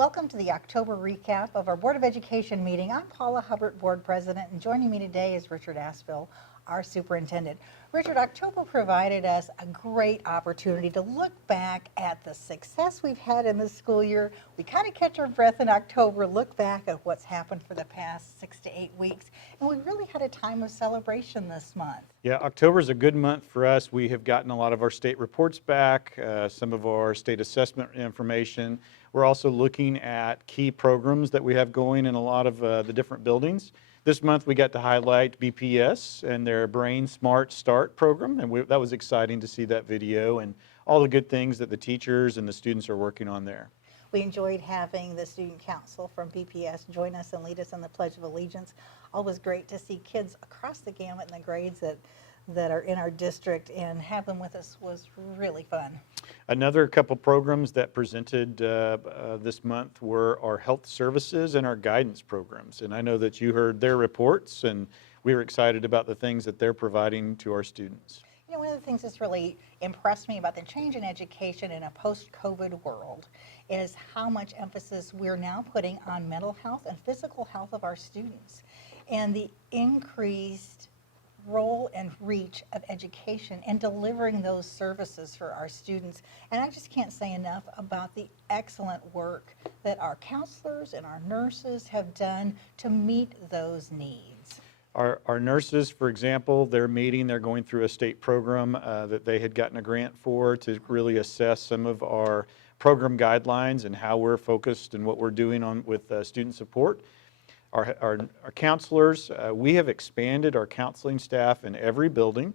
Welcome to the October recap of our Board of Education meeting. I'm Paula Hubbard, Board President, and joining me today is Richard Aspel, our Superintendent. Richard, October provided us a great opportunity to look back at the success we've had in this school year. We kind of catch our breath in October, look back at what's happened for the past 6 to 8 weeks, and we really had a time of celebration this month. Yeah, October is a good month for us. We have gotten a lot of our state reports back, some of our state assessment information. We're also looking at key programs that we have going in a lot of the different buildings. This month we got to highlight BPS and their Brain Smart Start program, and that was exciting to see that video and all the good things that the teachers and the students are working on there. We enjoyed having the student council from BPS join us and lead us in the Pledge of Allegiance. Always great to see kids across the gamut in the grades that are in our district, and have them with us was really fun. Another couple programs that presented this month were our health services and our guidance programs. And I know that you heard their reports, and we were excited about the things that they're providing to our students. You know, one of the things that's really impressed me about the change in education in a post-COVID world is how much emphasis we're now putting on mental health and physical health of our students, and the increased role and reach of education and delivering those services for our students. And I just can't say enough about the excellent work that our counselors and our nurses have done to meet those needs. Our nurses, for example, they're going through a state program that they had gotten a grant for to really assess some of our program guidelines and how we're focused and what we're doing with student support. Our counselors, we have expanded our counseling staff in every building.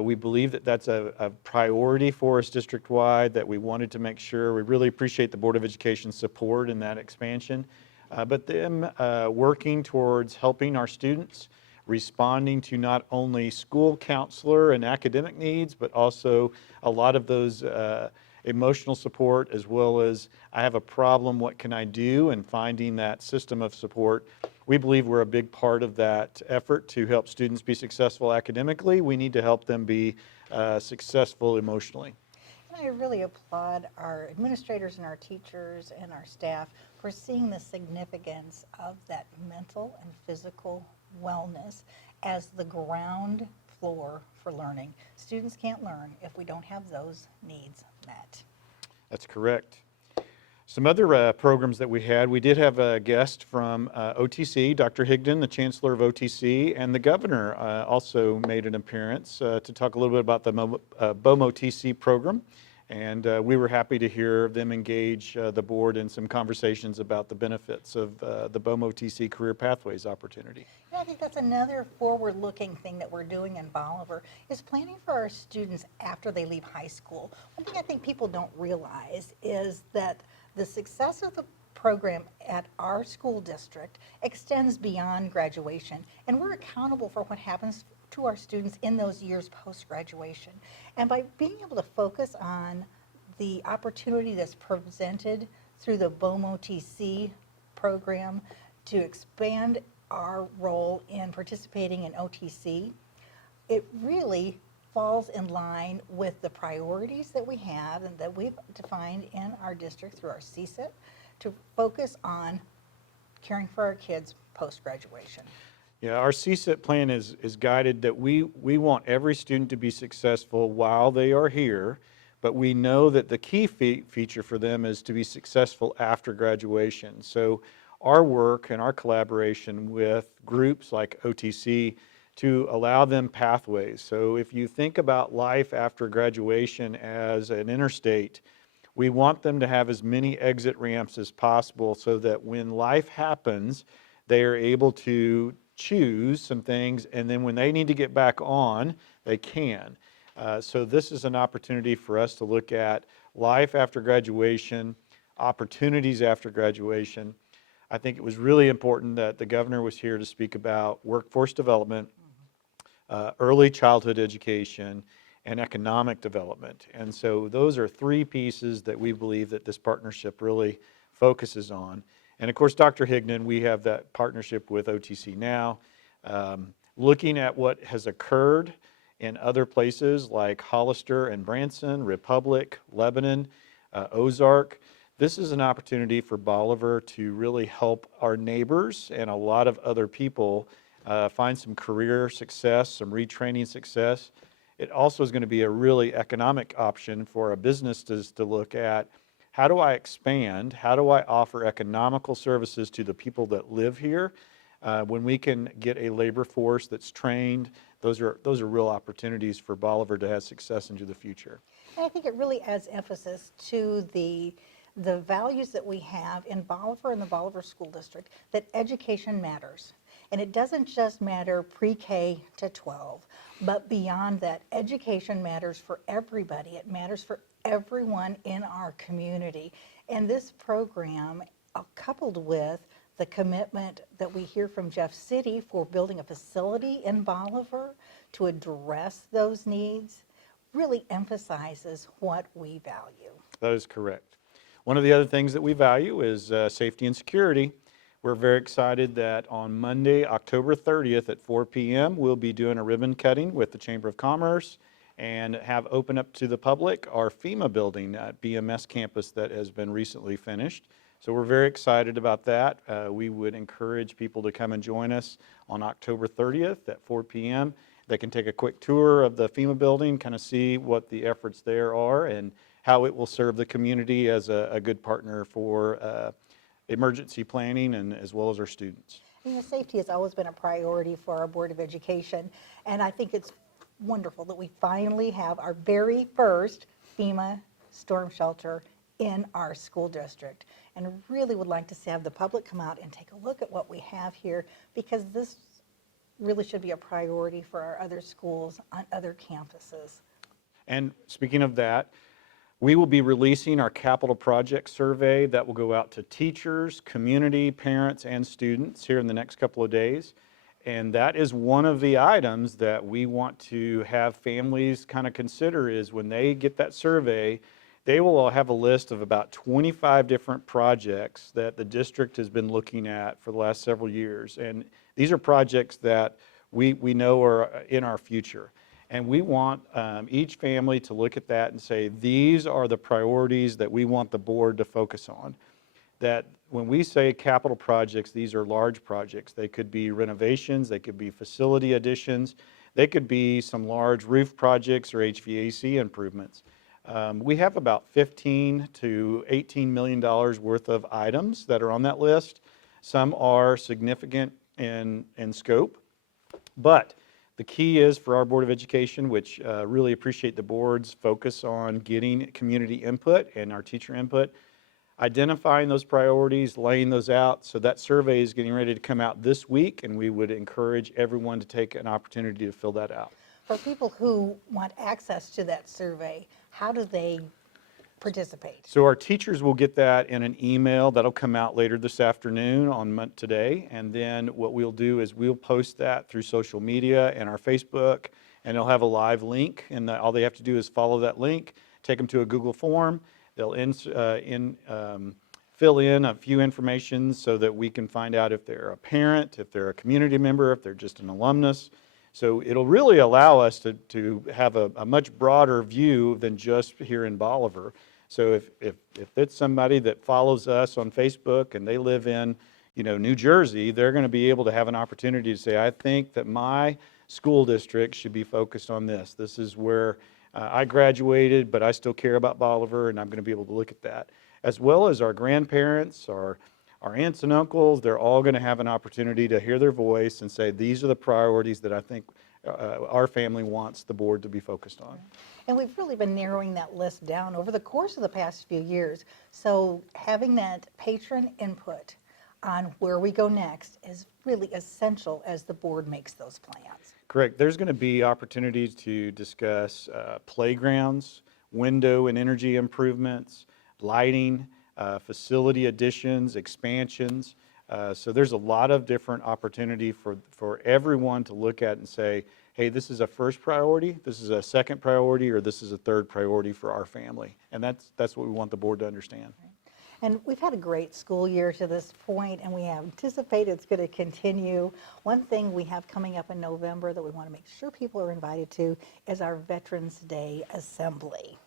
We believe that that's a priority for us district-wide, that we wanted to make sure. We really appreciate the Board of Education's support in that expansion. But them working towards helping our students, responding to not only school counselor and academic needs, but also a lot of those emotional support, as well as I have a problem, what can I do, and finding that system of support. We believe we're a big part of that effort to help students be successful academically. We need to help them be successful emotionally. And I really applaud our administrators and our teachers and our staff for seeing the significance of that mental and physical wellness as the ground floor for learning. Students can't learn if we don't have those needs met. That's correct. Some other programs that we did have a guest from OTC, Dr. Higdon, the Chancellor of OTC, and the Governor also made an appearance to talk a little bit about the BOMO TC program. And we were happy to hear them engage the board in some conversations about the benefits of the BOMO TC Career Pathways opportunity. And I think that's another forward-looking thing that we're doing in Bolivar, is planning for our students after they leave high school. One thing I think people don't realize is that the success of the program at our school district extends beyond graduation, and we're accountable for what happens to our students in those years post-graduation. And by being able to focus on the opportunity that's presented through the BOMO TC program to expand our role in participating in OTC, it really falls in line with the priorities that we have and that we've defined in our district through our CSIP to focus on caring for our kids post-graduation. Yeah, our CSIP plan is guided that we want every student to be successful while they are here, but we know that the key feature for them is to be successful after graduation. So our work and our collaboration with groups like OTC to allow them pathways. So if you think about life after graduation as an interstate, we want them to have as many exit ramps as possible so that when life happens, they are able to choose some things, and then when they need to get back on, they can. So this is an opportunity for us to look at life after graduation, opportunities after graduation. I think it was really important that the governor was here to speak about workforce development, early childhood education, and economic development. And so those are three pieces that we believe that this partnership really focuses on. And of course, Dr. Higdon, we have that partnership with OTC now, looking at what has occurred in other places like Hollister and Branson, Republic, Lebanon, Ozark. This is an opportunity for Bolivar to really help our neighbors and a lot of other people find some career success, some retraining success. It also is going to be a really economic option for a business to look at. How do I expand? How do I offer economical services to the people that live here? When we can get a labor force that's trained, those are real opportunities for Bolivar to have success into the future. And I think it really adds emphasis to the values that we have in Bolivar and the Bolivar School District, that education matters. And it doesn't just matter pre-K to 12, but beyond that, education matters for everybody. It matters for everyone in our community. And this program, coupled with the commitment that we hear from Jeff City for building a facility in Bolivar to address those needs, really emphasizes what we value. That is correct. One of the other things that we value is safety and security. We're very excited that on Monday, October 30th at 4 p.m., we'll be doing a ribbon cutting with the Chamber of Commerce and have open up to the public our FEMA building at BMS campus that has been recently finished. So we're very excited about that. We would encourage people to come and join us on October 30th at 4 p.m. They can take a quick tour of the FEMA building, kind of see what the efforts there are and how it will serve the community as a good partner for emergency planning and as well as our students. You know, safety has always been a priority for our Board of Education, and I think it's wonderful that we finally have our very first FEMA storm shelter in our school district. And really would like to have the public come out and take a look at what we have here, because this really should be a priority for our other schools on other campuses. And speaking of that, we will be releasing our capital project survey that will go out to teachers, community, parents, and students here in the next couple of days. And that is one of the items that we want to have families kind of consider, is when they get that survey, they will all have a list of about 25 different projects that the district has been looking at for the last several years. And these are projects that we know are in our future. And we want each family to look at that and say, these are the priorities that we want the board to focus on. That when we say capital projects, these are large projects. They could be renovations, they could be facility additions, they could be some large roof projects or HVAC improvements. We have about $15 to $18 million worth of items that are on that list. Some are significant in scope, but the key is for our Board of Education, which really appreciate the board's focus on getting community input and our teacher input, identifying those priorities, laying those out. So that survey is getting ready to come out this week, and we would encourage everyone to take an opportunity to fill that out. For people who want access to that survey, how do they participate? So our teachers will get that in an email that'll come out later this afternoon on today, and then what we'll do is we'll post that through social media and our Facebook, and it'll have a live link, and all they have to do is follow that link, take them to a Google form. They'll fill in a few information so that we can find out if they're a parent, if they're a community member, if they're just an alumnus. So it'll really allow us to have a much broader view than just here in Bolivar. So if it's somebody that follows us on Facebook and they live in, New Jersey, they're going to be able to have an opportunity to say, I think that my school district should be focused on this. This is where I graduated, but I still care about Bolivar, and I'm going to be able to look at that. As well as our grandparents, our aunts and uncles, they're all going to have an opportunity to hear their voice and say, these are the priorities that I think our family wants the board to be focused on. And we've really been narrowing that list down over the course of the past few years. So having that patron input on where we go next is really essential as the board makes those plans. Correct. There's going to be opportunities to discuss playgrounds, window and energy improvements, lighting, facility additions, expansions. So there's a lot of different opportunity for everyone to look at and say, hey, this is a first priority, this is a second priority, or this is a third priority for our family. And that's what we want the board to understand. And we've had a great school year to this point, and we anticipate it's going to continue. One thing we have coming up in November that we want to make sure people are invited to is our Veterans Day Assembly.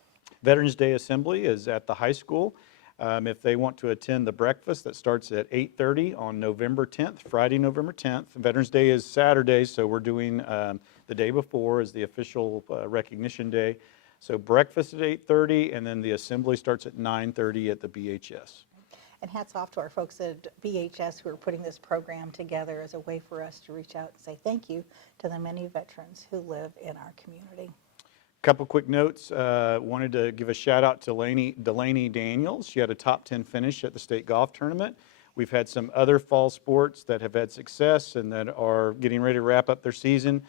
Veterans Day Assembly is at the high school. If they want to attend the breakfast that starts at 8:30 on November 10th, Friday, November 10th. Veterans Day is Saturday, so we're doing the day before is the official recognition day. So breakfast at 8:30, and then the assembly starts at 9:30 at the BHS. And hats off to our folks at BHS who are putting this program together as a way for us to reach out and say thank you to the many veterans who live in our community. Couple quick notes. Wanted to give a shout out to Delaney Daniels. She had a top 10 finish at the state golf tournament. We've had some other fall sports that have had success and that are getting ready to wrap up their season.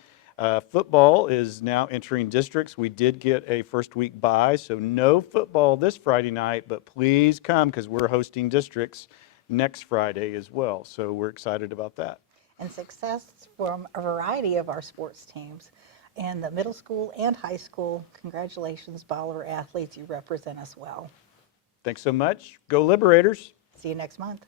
Football is now entering districts. We did get a first week bye, so no football this Friday night, but please come because we're hosting districts next Friday as well. So we're excited about that. And success from a variety of our sports teams in the middle school and high school. Congratulations, Bolivar athletes. You represent us well. Thanks so much. Go Liberators. See you next month.